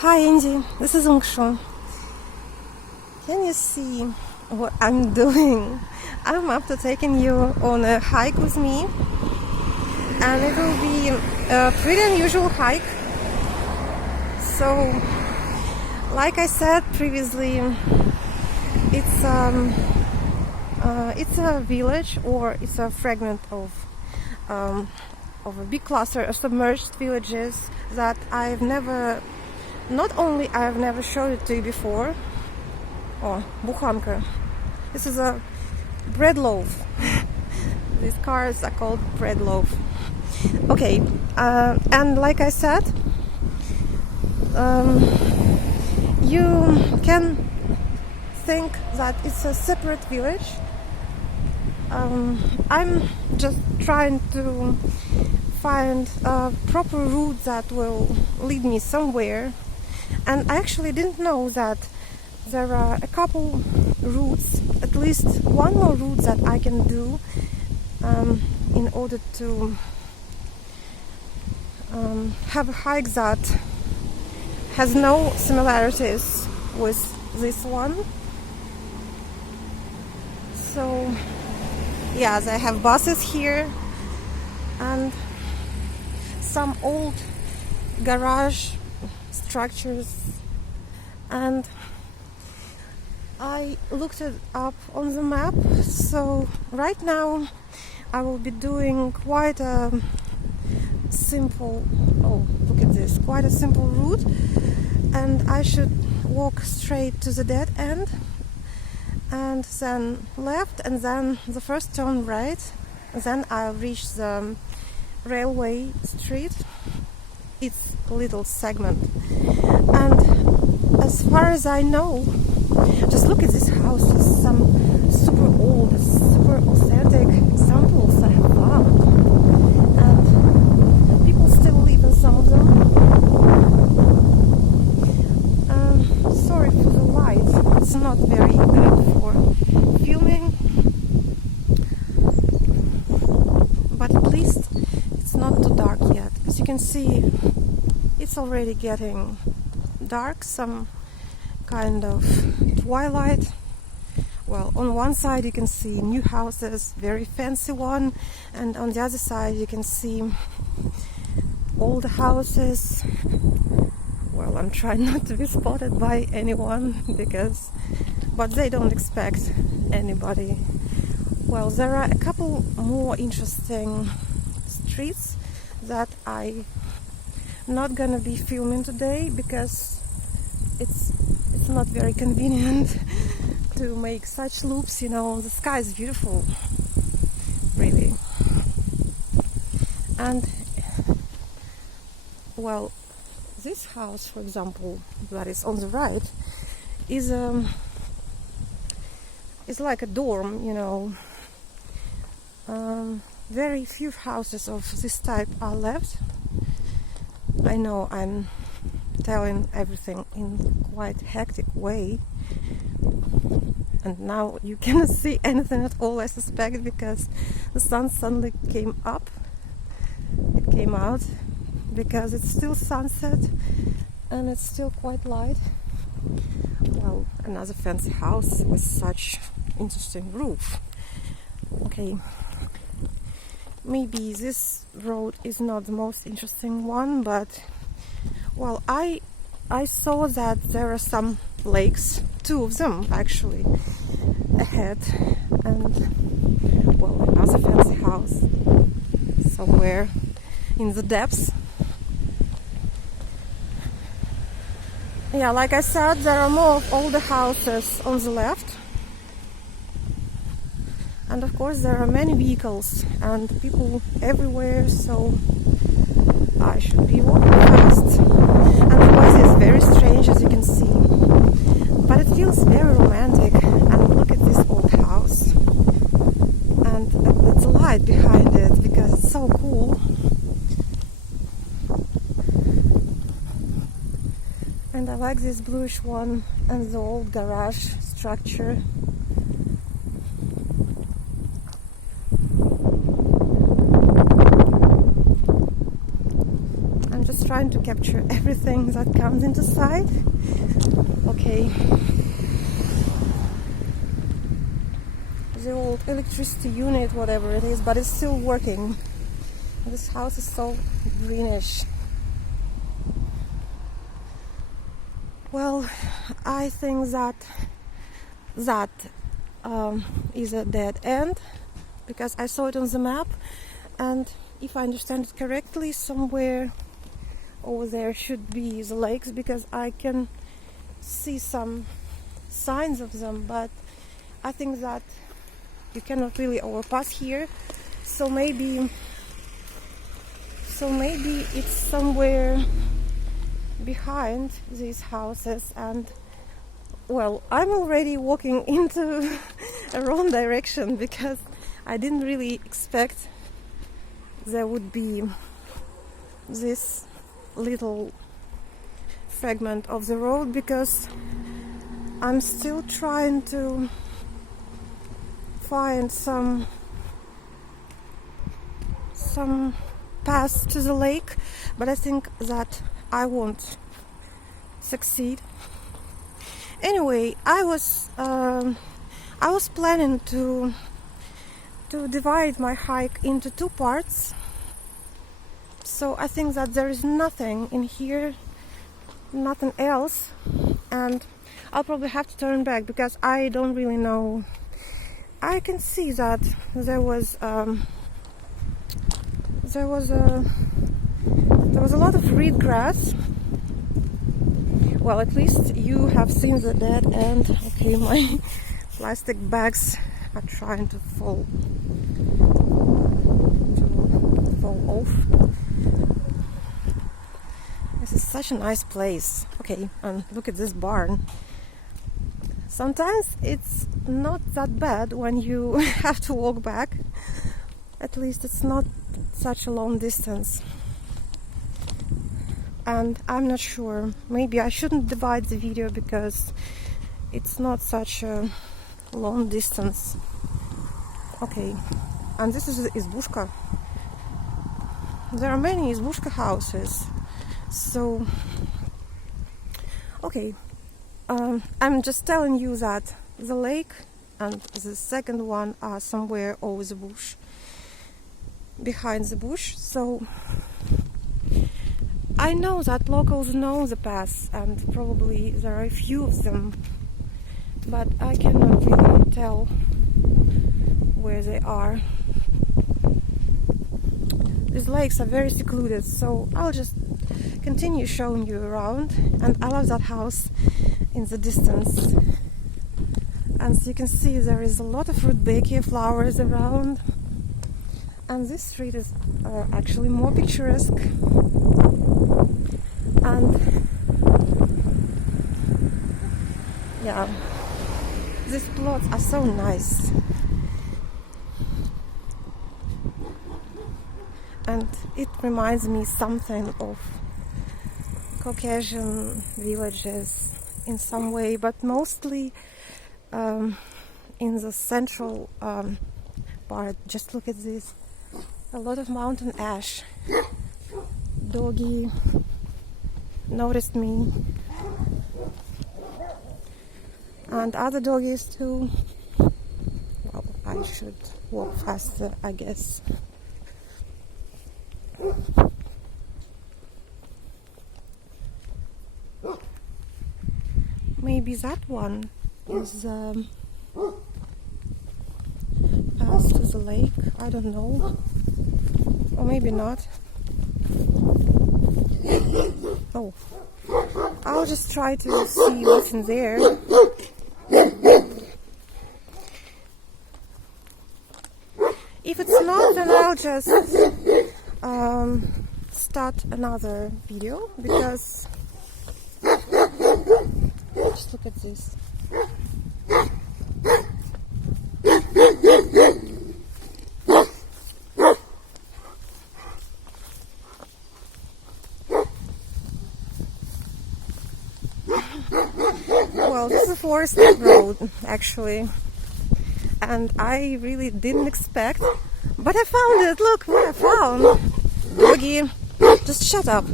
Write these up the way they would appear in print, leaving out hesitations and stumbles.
Hi Andy, this is Ungshu. Can you see what I'm doing? I'm up to taking you on a hike with me, and it will be a pretty unusual hike. So, like I said previously, it's a village, or it's a fragment of a big cluster of submerged villages that I've never showed it to you before. Oh, bukhanka. This is a bread loaf. These cars are called bread loaf. Okay, and like I said, you can think that it's a separate village. I'm just trying to find a proper route that will lead me somewhere, and I actually didn't know that there are a couple routes, at least one more route that I can do in order to have a hike that has no similarities with this one. So yes, I have buses here and some old garage structures, and I looked it up on the map. So right now I will be doing quite a simple quite a simple route, and I should walk straight to the dead end and then left, and then the first turn right, and then I'll reach the railway street. It's a little segment, and as far as I know, just look at these houses, some super old, super authentic examples I have found, and people still live in some of them. Sorry for the light, it's not very good for filming, but at least it's not too dark yet. As you can see, it's already getting dark, some kind of twilight. Well, on one side you can see new houses, very fancy one, and on the other side you can see old houses. Well, I'm trying not to be spotted by anyone, but they don't expect anybody. Well, there are a couple more interesting streets that I'm not gonna be filming today because it's not very convenient to make such loops. The sky is beautiful, really. And well, this house, for example, that is on the right, is like a dorm. Very few houses of this type are left. I know I'm telling everything in quite hectic way, and now you cannot see anything at all, I suspect, because the sun suddenly came up. It came out because it's still sunset and it's still quite light. Well, another fancy house with such interesting roof. Okay, maybe this road is not the most interesting one, but well, I saw that there are some lakes, two of them actually, ahead, and well, another fancy house somewhere in the depths. Yeah, like I said, there are more of older houses on the left, and of course there are many vehicles and people everywhere, so I should be walking fast. And the weather is very strange, as you can see, but it feels very romantic. And look at this old house, and it's a light behind it because it's so cool. And I like this bluish one and the old garage structure. I'm just trying trying to capture everything that comes into sight. Okay. The old electricity unit, whatever it is, but it's still working. This house is so greenish. Well, I think that is a dead end, because I saw it on the map, and if I understand it correctly, somewhere over there should be the lakes, because I can see some signs of them, but I think that you cannot really overpass here, so maybe it's somewhere behind these houses. And well, I'm already walking into a wrong direction, because I didn't really expect there would be this little fragment of the road, because I'm still trying to find some path to the lake, but I think that I won't succeed. Anyway, I was planning to divide my hike into two parts, so I think that there is nothing in here, nothing else, and I'll probably have to turn back, because I don't really know. I can see that there was a lot of reed grass. Well, at least you have seen the dead end. Okay, my plastic bags are trying to fall off. This is such a nice place. Okay, and look at this barn. Sometimes it's not that bad when you have to walk back. At least it's not such a long distance. And I'm not sure, maybe I shouldn't divide the video, because it's not such a long distance. Okay, and this is izbushka. There are many izbushka houses, so okay, I'm just telling you that the lake and the second one are somewhere over the bush, behind the bush. So I know that locals know the paths, and probably there are a few of them, but I cannot really tell where they are. These lakes are very secluded, so I'll just continue showing you around. And I love that house in the distance. And so you can see there is a lot of rudbeckia flowers around. And this street is actually more picturesque. And yeah, these plots are so nice. And it reminds me something of Caucasian villages in some way, but mostly in the central part. Just look at this. A lot of mountain ash. Doggy noticed me. And other doggies too. Well, I should walk faster, I guess. Maybe that one is path to the lake, I don't know. Or maybe not. Oh, I'll just try to see what's in there. If it's not, then I'll just start another video, because just look at this. Well, this is a forested road, actually, and I really didn't expect, but I found it. Look what I found. Doggy, just shut up.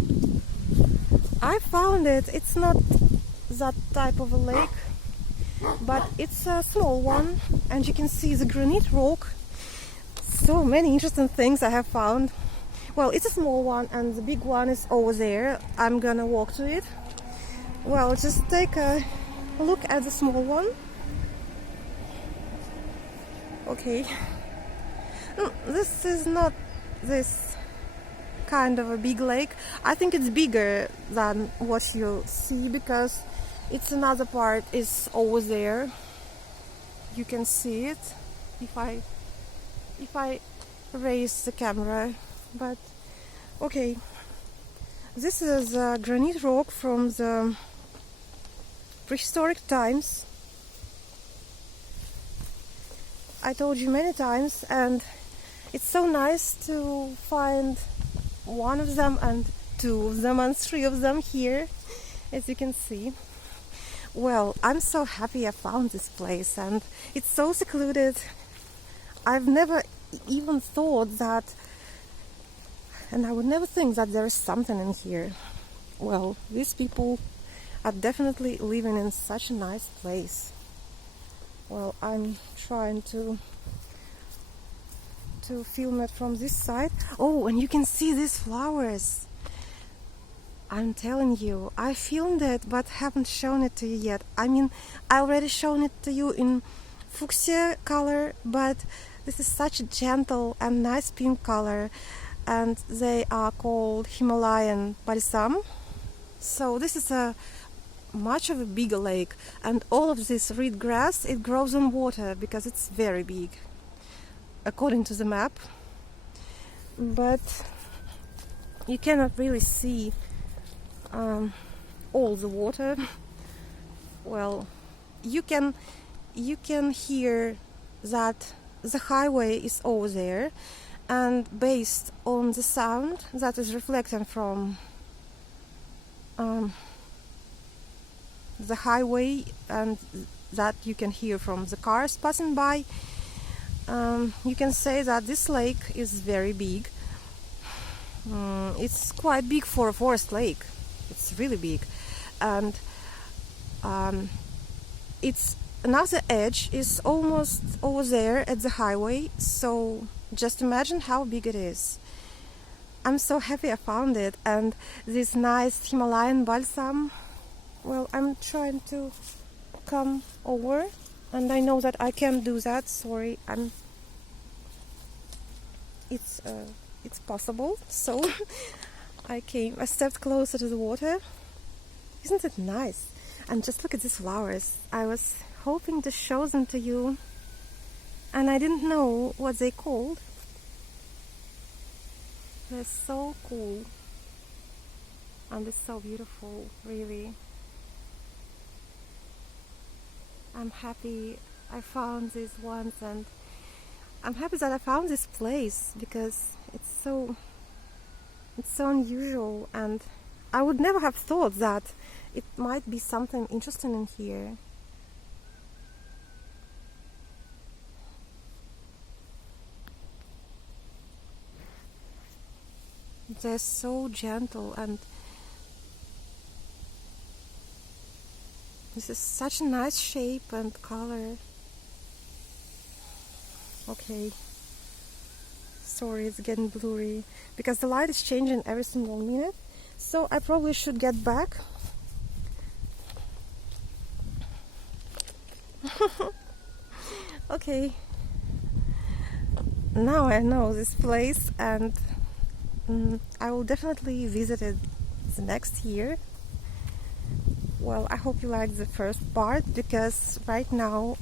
I found it. It's not that type of a lake, but it's a small one, and you can see the granite rock. So many interesting things I have found. Well, it's a small one, and the big one is over there. I'm gonna walk to it. Well, just take a look at the small one. Okay. This is not this kind of a big lake. I think it's bigger than what you see, because it's another part is over there. You can see it if I raise the camera. But okay, this is a granite rock from the prehistoric times. I told you many times, and it's so nice to find one of them and two of them and three of them here, as you can see. Well, I'm so happy I found this place, and it's so secluded. I've never even thought that, and I would never think that there is something in here. Well, these people are definitely living in such a nice place. Well, I'm trying to film it from this side. Oh, and you can see these flowers. I'm telling you, I filmed it but haven't shown it to you yet. I mean, I already shown it to you in fuchsia color, but this is such a gentle and nice pink color, and they are called Himalayan balsam. So this is a much of a bigger lake, and all of this reed grass, it grows on water because it's very big according to the map, but you cannot really see all the water. Well, you can hear that the highway is over there, and based on the sound that is reflecting from the highway and that you can hear from the cars passing by, you can say that this lake is very big. It's quite big for a forest lake. It's really big, and its another edge is almost over there at the highway, so just imagine how big it is. I'm so happy I found it, and this nice Himalayan balsam. Well, I'm trying to come over, and I know that I can't do that. Sorry, it's possible. So I stepped closer to the water. Isn't it nice? And just look at these flowers. I was hoping to show them to you, and I didn't know what they called. They're so cool, and they're so beautiful, really. I'm happy I found these ones, and I'm happy that I found this place because it's so unusual, and I would never have thought that it might be something interesting in here. They're so gentle, and this is such a nice shape and color. Okay, sorry, it's getting blurry because the light is changing every single minute, so I probably should get back. Okay, now I know this place, and I will definitely visit it the next year. Well, I hope you liked the first part, because right now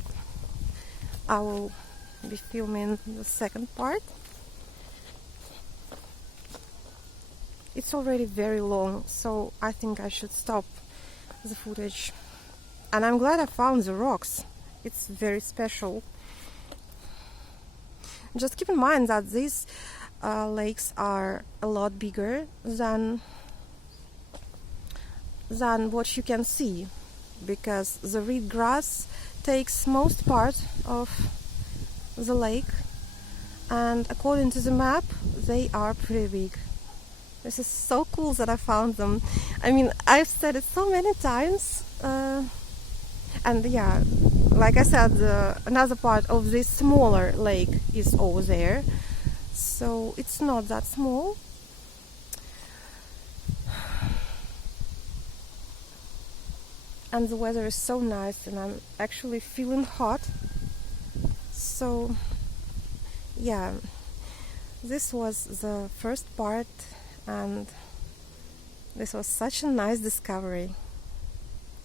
I will be filming the second part. It's already very long, so I think I should stop the footage. And I'm glad I found the rocks. It's very special. Just keep in mind that these lakes are a lot bigger than what you can see, because the reed grass takes most part of the lake, and according to the map they are pretty big. This is so cool that I found them. I mean, I've said it so many times. And yeah, like I said, another part of this smaller lake is over there. So it's not that small. And the weather is so nice, and I'm actually feeling hot. So yeah, this was the first part, and this was such a nice discovery.